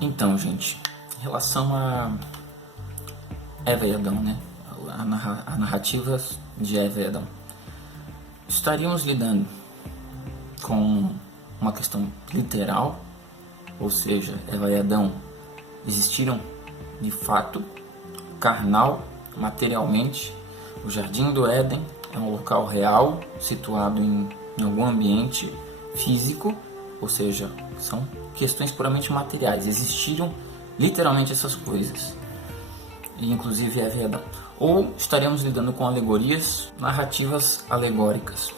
Então, gente, em relação a Eva e Adão, né? A narrativa de Eva e Adão, estaríamos lidando com uma questão literal, ou seja, Eva e Adão existiram de fato, carnal, materialmente. O Jardim do Éden é um local real, situado em algum ambiente físico, ou seja, são questões puramente materiais. Existiram literalmente essas coisas, e inclusive Eva e Adão. Ou estaremos lidando com alegorias, narrativas alegóricas.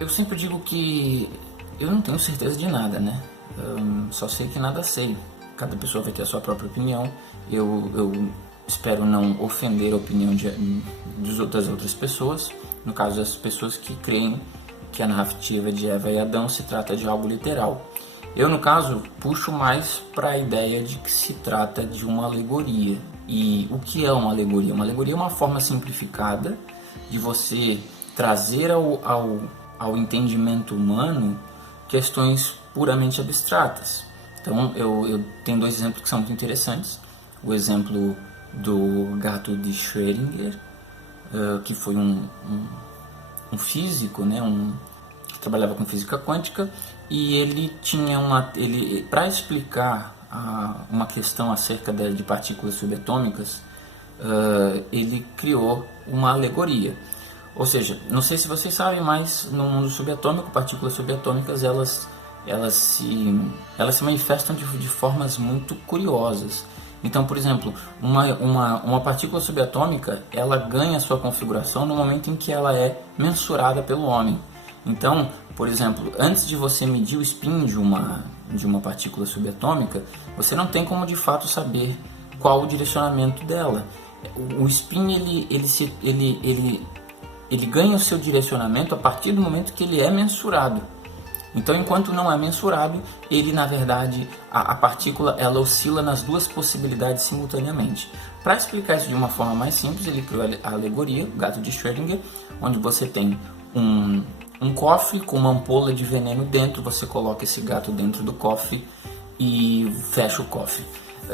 Eu sempre digo que eu não tenho certeza de nada, né? Só sei que nada sei. Cada pessoa vai ter a sua própria opinião. Eu espero não ofender a opinião das outras pessoas. No caso, das pessoas que creem que a narrativa de Eva e Adão se trata de algo literal. Eu, no caso, puxo mais para a ideia de que se trata de uma alegoria. E o que é uma alegoria? Uma alegoria é uma forma simplificada de você trazer ao entendimento humano questões puramente abstratas. Então, eu tenho dois exemplos que são muito interessantes. O exemplo do gato de Schrödinger, que foi um físico, né, que trabalhava com física quântica, e ele tinha para explicar uma questão acerca de partículas subatômicas, ele criou uma alegoria. Ou seja, não sei se vocês sabem, mas no mundo subatômico, partículas subatômicas elas se manifestam de formas muito curiosas. Então, por exemplo, uma partícula subatômica, ela ganha sua configuração no momento em que ela é mensurada pelo homem. Então, por exemplo, antes de você medir o spin de uma partícula subatômica, você não tem como de fato saber qual o direcionamento dela. O spin ele ganha o seu direcionamento a partir do momento que ele é mensurado. Então, enquanto não é mensurado, ele, na verdade, a partícula ela oscila nas duas possibilidades simultaneamente. Para explicar isso de uma forma mais simples, ele criou a alegoria, o gato de Schrödinger, onde você tem um cofre com uma ampola de veneno dentro, você coloca esse gato dentro do cofre e fecha o cofre.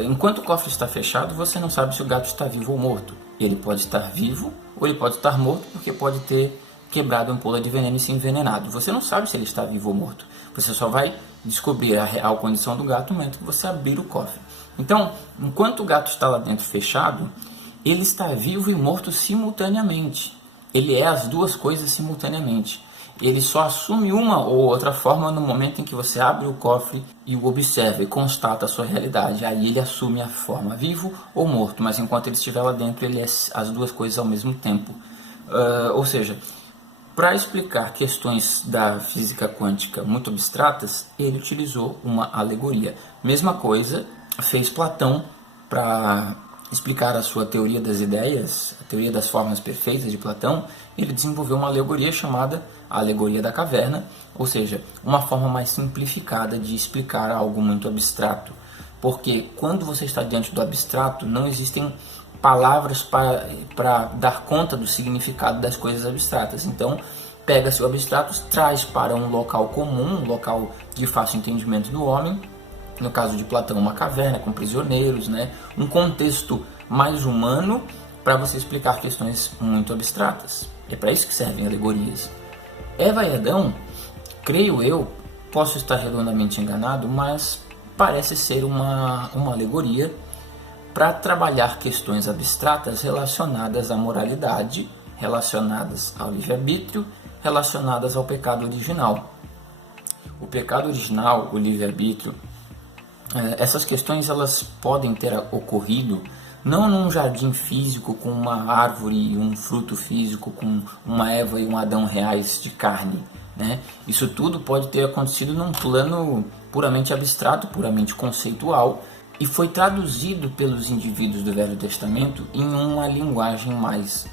Enquanto o cofre está fechado, você não sabe se o gato está vivo ou morto. Ele pode estar vivo ou ele pode estar morto, porque pode ter quebrado a ampola de veneno e se envenenado. Você não sabe se ele está vivo ou morto. Você só vai descobrir a real condição do gato no momento que você abrir o cofre. Então, enquanto o gato está lá dentro fechado, ele está vivo e morto simultaneamente. Ele é as duas coisas simultaneamente. Ele só assume uma ou outra forma no momento em que você abre o cofre e o observa e constata a sua realidade. Aí ele assume a forma vivo ou morto, mas enquanto ele estiver lá dentro, ele é as duas coisas ao mesmo tempo. Ou seja, para explicar questões da física quântica muito abstratas, ele utilizou uma alegoria. Mesma coisa fez Platão para explicar a sua teoria das ideias, a teoria das formas perfeitas de Platão. Ele desenvolveu uma alegoria chamada a alegoria da caverna, ou seja, uma forma mais simplificada de explicar algo muito abstrato. Porque quando você está diante do abstrato, não existem palavras para dar conta do significado das coisas abstratas. Então, pega-se o abstrato, traz para um local comum, um local de fácil entendimento do homem, no caso de Platão, uma caverna com prisioneiros, né? Um contexto mais humano para você explicar questões muito abstratas. É para isso que servem alegorias. Eva e Adão, creio eu, posso estar redondamente enganado, mas parece ser uma alegoria para trabalhar questões abstratas relacionadas à moralidade, relacionadas ao livre-arbítrio, relacionadas ao pecado original. O pecado original, o livre-arbítrio, essas questões elas podem ter ocorrido não num jardim físico com uma árvore e um fruto físico, com uma Eva e um Adão reais de carne, né? Isso tudo pode ter acontecido num plano puramente abstrato, puramente conceitual, e foi traduzido pelos indivíduos do Velho Testamento em uma linguagem mais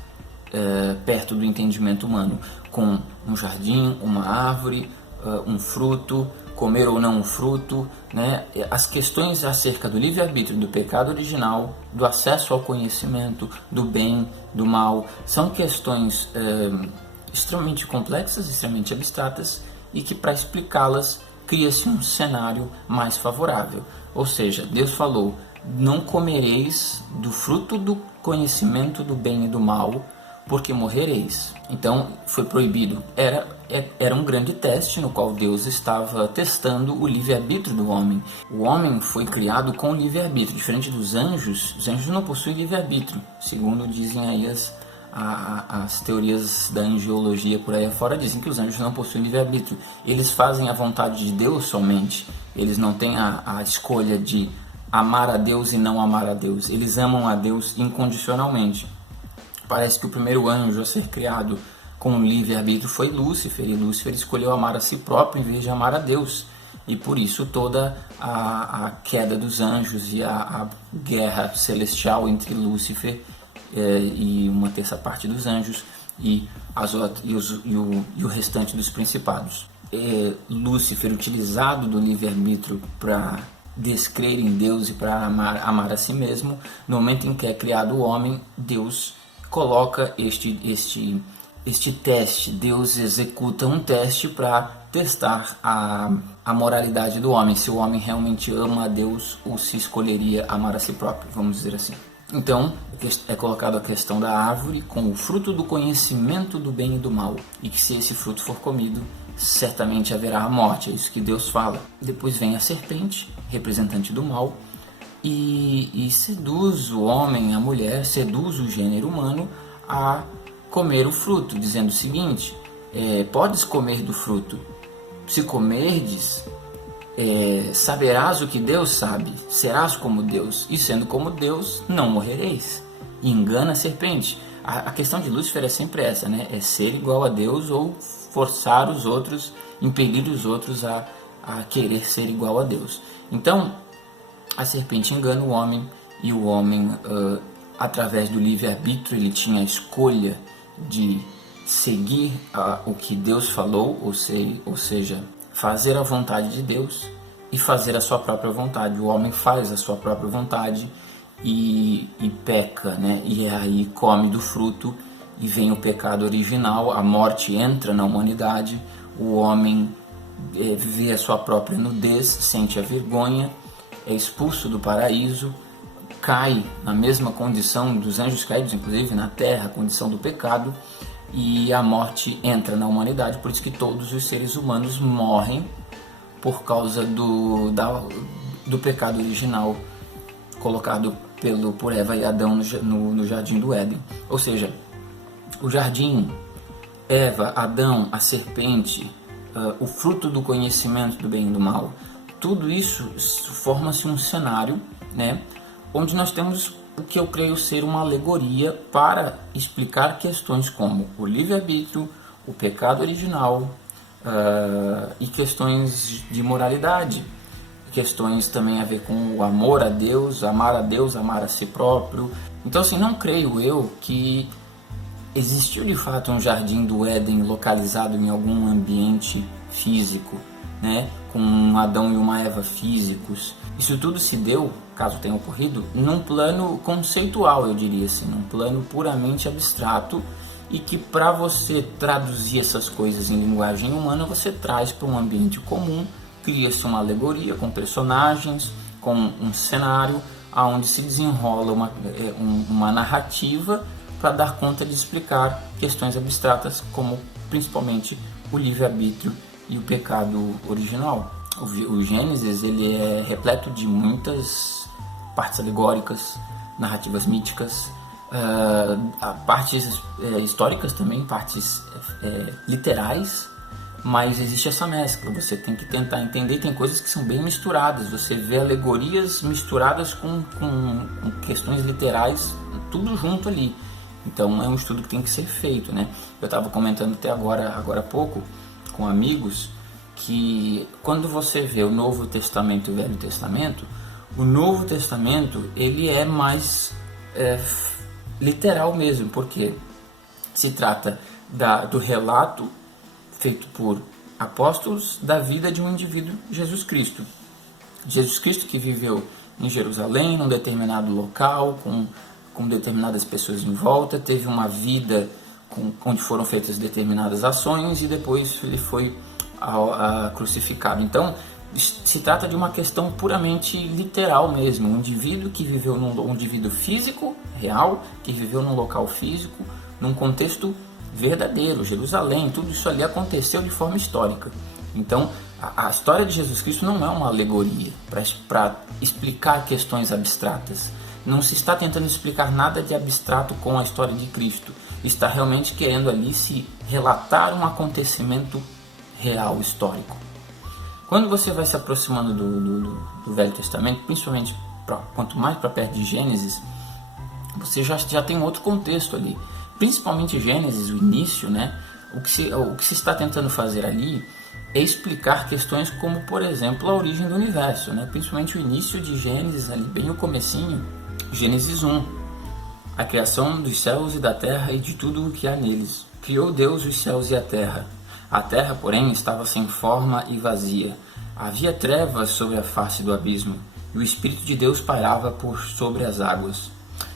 perto do entendimento humano, com um jardim, uma árvore, um fruto, comer ou não um fruto, né? As questões acerca do livre-arbítrio, do pecado original, do acesso ao conhecimento, do bem, do mal, são questões extremamente complexas, extremamente abstratas, e que para explicá-las cria-se um cenário mais favorável. Ou seja, Deus falou: não comereis do fruto do conhecimento do bem e do mal, porque morrereis. Então foi proibido. Era um grande teste no qual Deus estava testando o livre-arbítrio do homem. O homem foi criado com livre-arbítrio, diferente dos anjos. Os anjos não possuem livre-arbítrio, segundo dizem aí as teorias da angiologia por aí afora, dizem que os anjos não possuem livre-arbítrio. Eles fazem a vontade de Deus somente. Eles não têm a escolha de amar a Deus e não amar a Deus. Eles amam a Deus incondicionalmente. Parece que o primeiro anjo a ser criado com livre-arbítrio foi Lúcifer, e Lúcifer escolheu amar a si próprio em vez de amar a Deus. E por isso toda a queda dos anjos e a guerra celestial entre Lúcifer e uma terça parte dos anjos e o restante dos principados. Lúcifer, utilizado do livre-arbítrio para descrer em Deus e para amar a si mesmo, no momento em que é criado o homem, Deus coloca este teste. Deus executa um teste para testar a moralidade do homem, se o homem realmente ama a Deus ou se escolheria amar a si próprio, vamos dizer assim. Então é colocado a questão da árvore com o fruto do conhecimento do bem e do mal, e que se esse fruto for comido, certamente haverá a morte. É isso que Deus fala. Depois vem a serpente, representante do mal, e seduz o homem, a mulher, seduz o gênero humano a comer o fruto, dizendo o seguinte: podes comer do fruto, se comerdes, saberás o que Deus sabe, serás como Deus, e sendo como Deus, não morrereis. E engana a serpente. A questão de Lúcifer é sempre essa, né? É ser igual a Deus ou forçar os outros, impedir os outros a querer ser igual a Deus. Então, a serpente engana o homem, e o homem, através do livre-arbítrio, ele tinha a escolha de seguir o que Deus falou, ou seja, fazer a vontade de Deus e fazer a sua própria vontade. O homem faz a sua própria vontade e peca, né? E aí come do fruto e vem o pecado original, a morte entra na humanidade, o homem vê a sua própria nudez, sente a vergonha, é expulso do paraíso, cai na mesma condição dos anjos caídos, inclusive na terra, a condição do pecado, e a morte entra na humanidade. Por isso que todos os seres humanos morrem por causa do pecado original colocado por Eva e Adão no jardim do Éden. Ou seja, o jardim, Eva, Adão, a serpente, o fruto do conhecimento do bem e do mal, tudo isso forma-se um cenário, né, onde nós temos o que eu creio ser uma alegoria para explicar questões como o livre-arbítrio, o pecado original, e questões de moralidade, questões também a ver com o amor a Deus, amar a si próprio. Então, assim, não creio eu que existiu de fato um jardim do Éden localizado em algum ambiente físico, né, com um Adão e uma Eva físicos. Isso tudo se deu, caso tenha ocorrido, num plano conceitual, eu diria assim, num plano puramente abstrato, e que para você traduzir essas coisas em linguagem humana, você traz para um ambiente comum, cria-se uma alegoria com personagens, com um cenário, onde se desenrola uma narrativa para dar conta de explicar questões abstratas, como principalmente o livre-arbítrio e o pecado original. O Gênesis, ele é repleto de muitas partes alegóricas, narrativas míticas, partes históricas também, partes literais, mas existe essa mescla. Você tem que tentar entender. Tem coisas que são bem misturadas, você vê alegorias misturadas com questões literais, tudo junto ali. Então é um estudo que tem que ser feito, né? Eu estava comentando até agora há pouco com amigos, que quando você vê o Novo Testamento e o Velho Testamento, o Novo Testamento ele é mais literal mesmo, porque se trata do relato feito por apóstolos da vida de um indivíduo, Jesus Cristo. Jesus Cristo que viveu em Jerusalém, num determinado local, com determinadas pessoas em volta, teve uma vida onde foram feitas determinadas ações, e depois ele foi crucificado. Então, se trata de uma questão puramente literal mesmo, um indivíduo que viveu um indivíduo físico, real, que viveu num local físico, num contexto verdadeiro, Jerusalém, tudo isso ali aconteceu de forma histórica. Então, a história de Jesus Cristo não é uma alegoria para explicar questões abstratas. Não se está tentando explicar nada de abstrato com a história de Cristo. Está realmente querendo ali se relatar um acontecimento real, histórico. Quando você vai se aproximando do Velho Testamento, principalmente quanto mais para perto de Gênesis, você já tem outro contexto ali. Principalmente Gênesis, o início, né? O que se está tentando fazer ali é explicar questões como, por exemplo, a origem do universo, né? Principalmente o início de Gênesis, ali bem o comecinho, Gênesis 1, a criação dos céus e da terra e de tudo o que há neles. Criou Deus os céus e a terra. A terra, porém, estava sem forma e vazia. Havia trevas sobre a face do abismo, e o Espírito de Deus pairava por sobre as águas.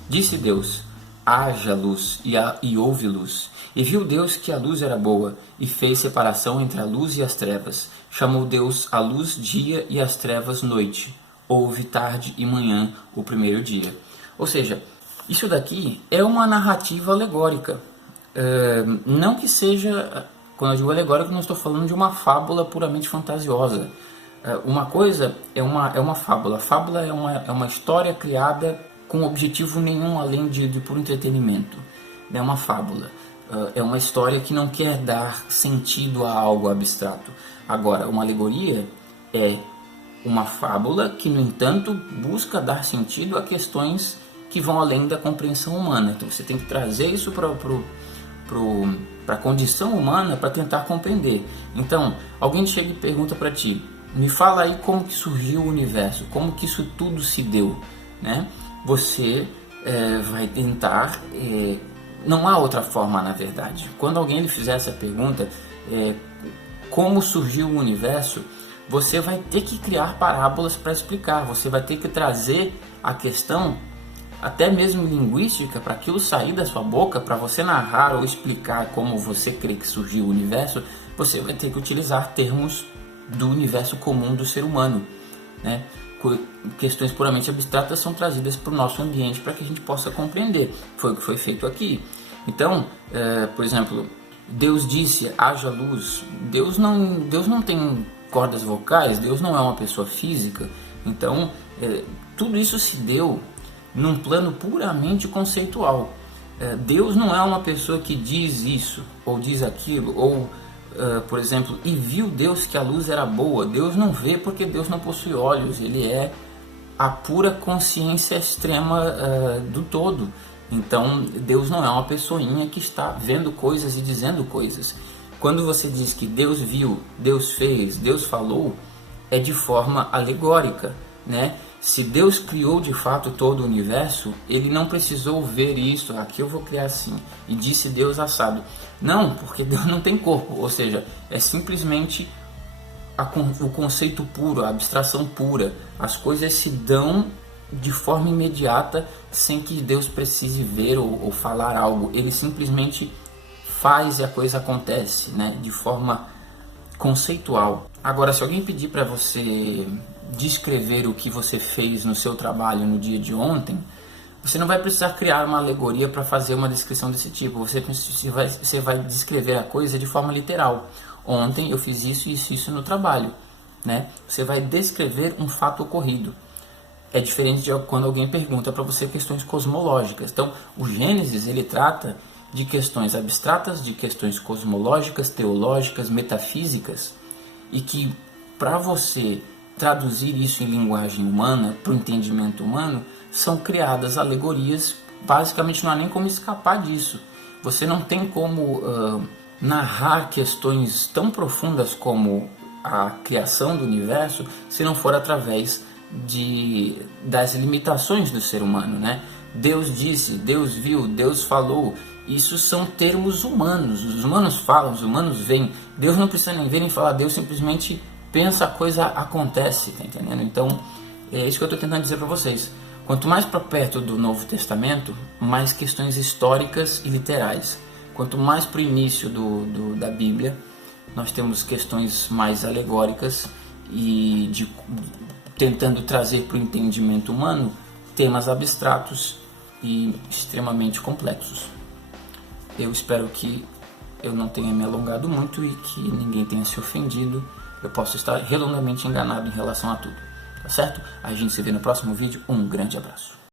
Disse Deus: haja luz, e houve luz. E viu Deus que a luz era boa, e fez separação entre a luz e as trevas. Chamou Deus a luz dia e as trevas noite. Houve tarde e manhã o primeiro dia. Ou seja, isso daqui é uma narrativa alegórica. Não que seja, quando eu digo alegórico, não estou falando de uma fábula puramente fantasiosa. Uma coisa é uma fábula. A fábula é uma história criada com objetivo nenhum além de puro entretenimento. É uma fábula. É uma história que não quer dar sentido a algo abstrato. Agora, uma alegoria é uma fábula que, no entanto, busca dar sentido a questões que vão além da compreensão humana. Então você tem que trazer isso para a condição humana para tentar compreender. Então, alguém chega e pergunta para ti: me fala aí como que surgiu o universo, como que isso tudo se deu, né? Você vai tentar... não há outra forma, na verdade. Quando alguém lhe fizer essa pergunta, como surgiu o universo, você vai ter que criar parábolas para explicar. Você vai ter que trazer a questão, até mesmo linguística, para aquilo sair da sua boca, para você narrar ou explicar como você crê que surgiu o universo. Você vai ter que utilizar termos do universo comum do ser humano, né? Questões puramente abstratas são trazidas para o nosso ambiente para que a gente possa compreender. Foi o que foi feito aqui. Então, por exemplo, Deus disse: haja luz. Deus não tem cordas vocais, Deus não é uma pessoa física. Então, tudo isso se deu num plano puramente conceitual. Deus não é uma pessoa que diz isso ou diz aquilo, ou por exemplo, e viu Deus que a luz era boa. Deus não vê porque Deus não possui olhos. Ele é a pura consciência extrema do todo. Então Deus não é uma pessoinha que está vendo coisas e dizendo coisas. Quando você diz que Deus viu, Deus fez, Deus falou, é de forma alegórica, né? Se Deus criou de fato todo o universo, Ele não precisou ver isso: aqui eu vou criar assim, e disse Deus assado. Não, porque Deus não tem corpo, ou seja, é simplesmente o conceito puro, a abstração pura. As coisas se dão de forma imediata, sem que Deus precise ver ou falar algo. Ele simplesmente faz e a coisa acontece, né? De forma conceitual. Agora, se alguém pedir para você descrever o que você fez no seu trabalho no dia de ontem, você não vai precisar criar uma alegoria para fazer uma descrição desse tipo. Você vai descrever a coisa de forma literal. Ontem eu fiz isso, isso, isso no trabalho, né? Você vai descrever um fato ocorrido. É diferente de quando alguém pergunta para você questões cosmológicas. Então, o Gênesis, ele trata de questões abstratas, de questões cosmológicas, teológicas, metafísicas, e que para você traduzir isso em linguagem humana, para o entendimento humano, são criadas alegorias. Basicamente não há nem como escapar disso. Você não tem como narrar questões tão profundas como a criação do universo se não for através das limitações do ser humano, né? Deus disse, Deus viu, Deus falou. Isso são termos humanos. Os humanos falam, os humanos veem. Deus não precisa nem ver nem falar. Deus simplesmente pensa, a coisa acontece, tá entendendo? Então, é isso que eu estou tentando dizer para vocês. Quanto mais para perto do Novo Testamento, mais questões históricas e literais. Quanto mais para o início da Bíblia, nós temos questões mais alegóricas e tentando trazer para o entendimento humano temas abstratos e extremamente complexos. Eu espero que eu não tenha me alongado muito e que ninguém tenha se ofendido. Eu posso estar redondamente enganado em relação a tudo, tá certo? A gente se vê no próximo vídeo. Um grande abraço.